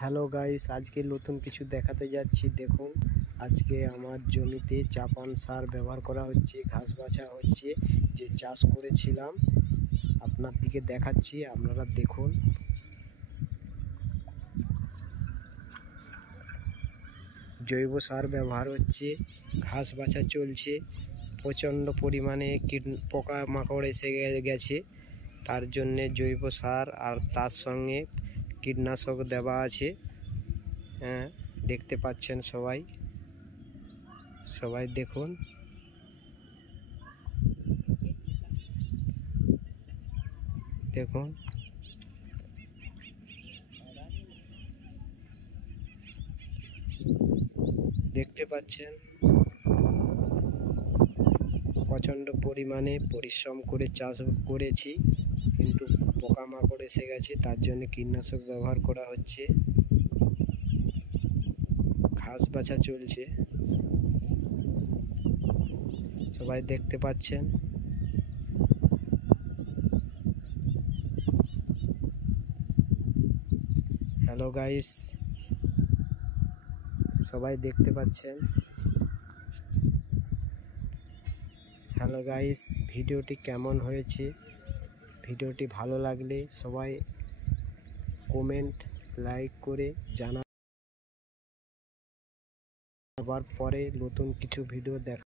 Hello guys, আজকে নতুন কিছু দেখাতে যাচ্ছি। দেখুন, আজকে আমার জমিতে চাপান সার ব্যবহার করা হচ্ছে, ঘাস বাছা হচ্ছে। যে চাষ করেছিলাম আপনার দিকে দেখাচ্ছি, আপনারা দেখুন। জৈব সার ব্যবহার হচ্ছে, ঘাস বাছা চলছে। প্রচণ্ড পরিমাণে পোকামাকড় এসে গেছে, তার জন্যে জৈব সার আর তার সঙ্গে কীটনাশক দেওয়া আছে। হ্যাঁ, দেখতে পাচ্ছেন সবাই দেখুন। দেখুন, দেখতে পাচ্ছেন প্রচণ্ড পরিমাণে পরিশ্রম করে চাষ করেছি, কিন্তু পোকামাকড় এসে গেছে, তার জন্য কীটনাশক ব্যবহার করা হচ্ছে। ঘাস বাছা চলছে, সবাই দেখতে পাচ্ছেন। হ্যালো গাইস, সবাই দেখতে পাচ্ছেন। হ্যালো গাইস, ভিডিওটি কেমন হয়েছে? ভিডিওটি ভালো লাগলে সবাই কমেন্ট লাইক করে জানাবার পরে নতুন কিছু ভিডিও দেখা